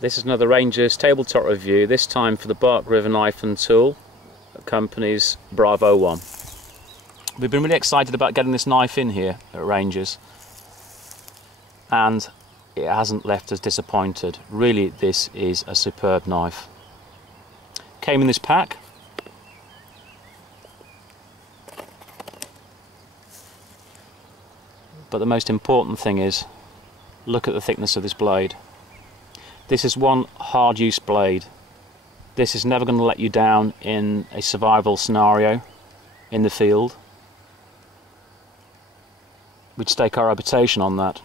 This is another Rangers tabletop review, this time for the Bark River knife and tool, company's Bravo 1. We've been really excited about getting this knife in here at Rangers, and it hasn't left us disappointed. Really, this is a superb knife. Came in this pack. But the most important thing is, look at the thickness of this blade. This is one hard use blade. This is never going to let you down in a survival scenario in the field. We'd stake our reputation on that.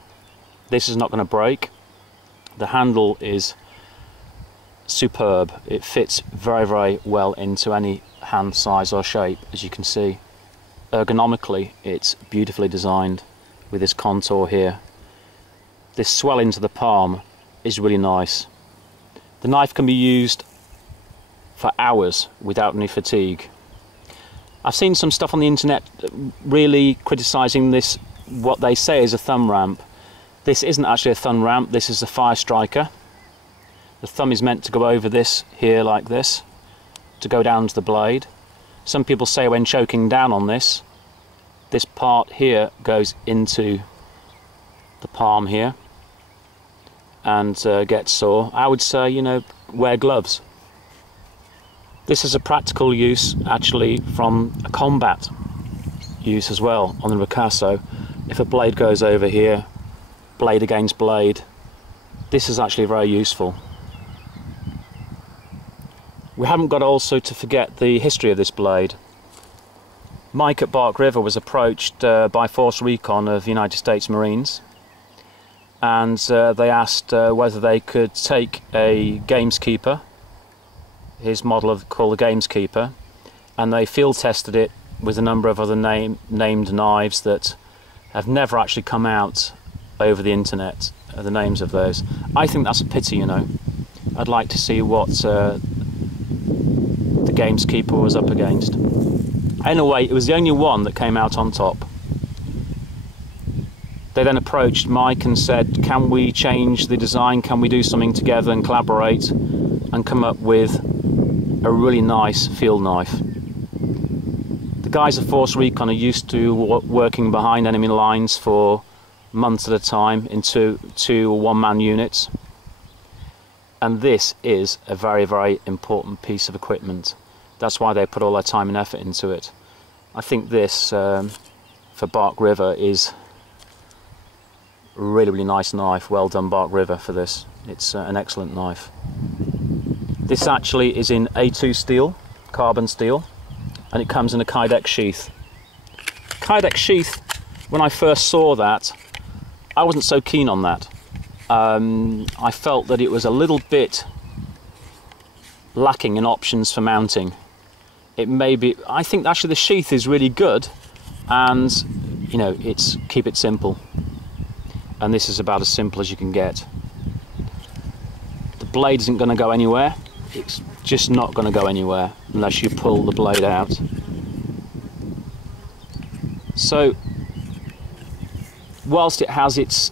This is not going to break. The handle is superb. It fits very, very well into any hand size or shape, as you can see. Ergonomically, it's beautifully designed with this contour here. This swell into the palm is really nice. The knife can be used for hours without any fatigue. I've seen some stuff on the internet really criticising this, what they say is a thumb ramp. This isn't actually a thumb ramp, this is a fire striker. The thumb is meant to go over this here like this, to go down to the blade. Some people say when choking down on this part here goes into the palm here and gets sore. I would say, you know, wear gloves. This is a practical use actually from a combat use as well on the Ricasso. If a blade goes over here, blade against blade, this is actually very useful. We haven't got also to forget the history of this blade. Mike at Bark River was approached by Force Recon of the United States Marines, and they asked whether they could take a Gameskeeper, his model called the Gameskeeper, and they field tested it with a number of other named knives that have never actually come out over the internet, the names of those. I think that's a pity, you know. I'd like to see what the Gameskeeper was up against. Anyway, it was the only one that came out on top. They then approached Mike and said, can we change the design, can we do something together and collaborate and come up with a really nice field knife. The guys at Force Recon are used to working behind enemy lines for months at a time in two or one-man units, and this is a very, very important piece of equipment. That's why they put all their time and effort into it. I think this for Bark River is a really, really nice knife. Well done, Bark River, for this. It's an excellent knife. This actually is in A2 steel, carbon steel, and it comes in a Kydex sheath. Kydex sheath, when I first saw that, I wasn't so keen on that. I felt that it was a little bit lacking in options for mounting. It may be, I think actually the sheath is really good, and you know, keep it simple. And this is about as simple as you can get. The blade isn't going to go anywhere. It's just not going to go anywhere unless you pull the blade out. So, whilst it has its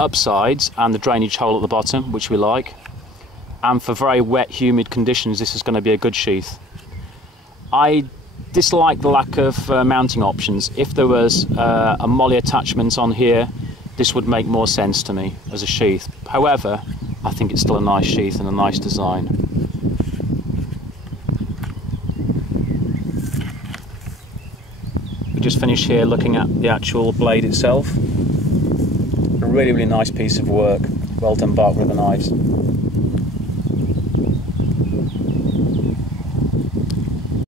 upsides and the drainage hole at the bottom, which we like, and for very wet, humid conditions, this is going to be a good sheath. I dislike the lack of mounting options. If there was a molly attachment on here, this would make more sense to me as a sheath. However, I think it's still a nice sheath and a nice design. We just finished here looking at the actual blade itself. A really, really nice piece of work. Well done, Bark River Knives.